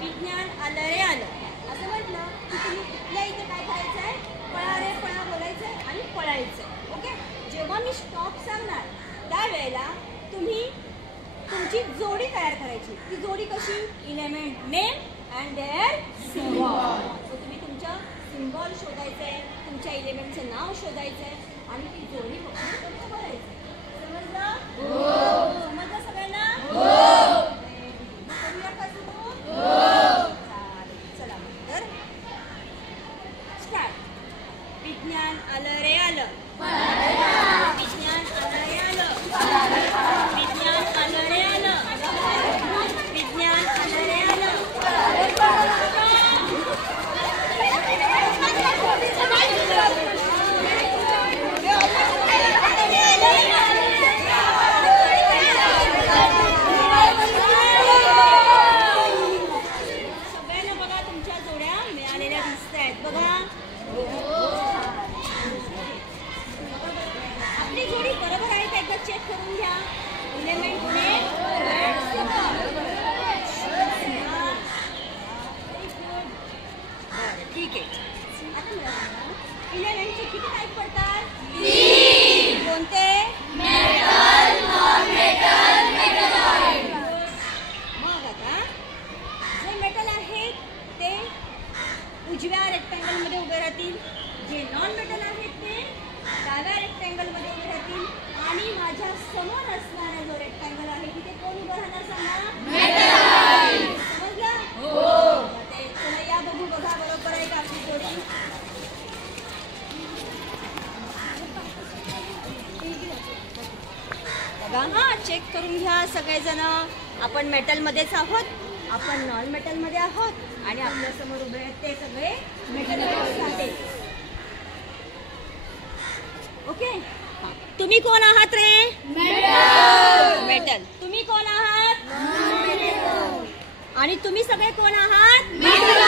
विज्ञान आलं रे आलं असं म्हटलं की तुम्ही इथल्या इथे काय करायचं आहे, पळा रे पळा बोलायचं आहे आणि पळायचं. ओके, जेव्हा मी स्टॉप सांगणार त्यावेळेला तुम्ही तुमची जोडी तयार करायची. ती जोडी कशी, element name and their symbol. So तुम्ही तुमचं सिम्बॉल शोधायचं आहे, तुमच्या इलेमेंटचं नाव शोधायचं आहे आणि ती जोडी फक्त बोलायचं. समजलं? हो. समजलं सगळ्यांना? हो. करूया का सुरू? हो. चला तर स्टार्ट. विज्ञान आलं रे आलं, विज्ञान आलं रे आलं, विज्ञान आलं रे आलं, विज्ञान आलं रे आलं. सगळ्यांना बघा तुमच्या जोड्या मिळालेल्या दिसत आहेत. बघा आपली जोडी बरोबर आहे का, एकदा चेक करून घ्या. इलेमेंट ठीक आहे. आता मला सांगा, इलेमेंटचे किती टाईप पडतात? कोणते? Metal, non metal, metalloid. मग आता जे मेटल आहेत ते उजव्या रेक्टँगलमध्ये उभे राहतील, जे नॉन मेटल आहेत ते डाव्या रेक्टँगलमध्ये उभे राहतील आणि माझ्या समोर असणारा जो रेक्टँगल आहे तिथे कोण उभं राहणार सांगा? मेटलॉइड. समजलं? हो. ते चला या बघू, बघा बरोबर आहे का आपली जोडी? बघा हा, चेक करून घ्या सगळेजण. आपण मेटलमध्येच आहोत, आपण नॉन मेटलमध्ये आहोत आणि आपल्या समोर उभे आहेत ते सगळे मेटल आहेत. ओके, तुम्ही कोण आहात रे? मेटल. मेटल. तुम्ही कोण आहात? Non metal. आणि तुम्ही सगळे कोण आहात? मेटल.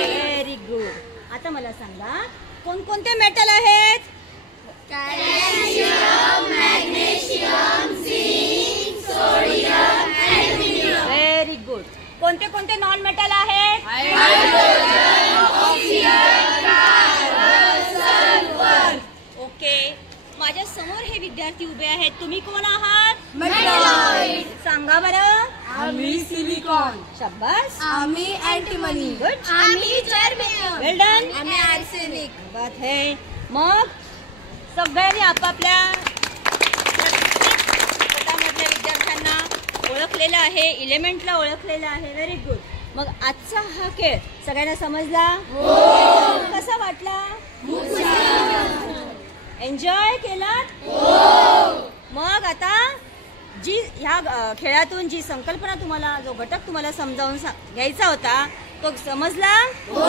Very good. आता मला सांगा कोणकोणते मेटल आहेत? Calcium, magnesium, zinc, sodium, aluminium. Very good. कोणते कोणते नॉन मेटल आहेत? Hydrogen, oxygen, carbon, sulphur. Okay, माझ्या समोर हे विद्यार्थी उभे आहेत. तुम्ही कोण आहात? मेटलॉइड. सांगा बरं. आम्ही सिलिकॉन. शाबास. आम्ही अँटीमनी. गुड. आम्ही जर्मेनियम. वेल डन. आम्ही आर्सेनिक. बात है. मग सगळ्यांनी आपापल्या गटामधल्या विद्यार्थ्यांना ओळखलेलं आहे, इलेमेंटला ओळखलेलं आहे. Very good. मग आजचा हा खेळ सगळ्यांना समजला? हो. कसा वाटला? एन्जॉय केलात? हो. मग आता जी ह्या खेळातून जी संकल्पना तुम्हाला, जो घटक तुम्हाला समजावून घ्यायचा होता तो समजला? हो.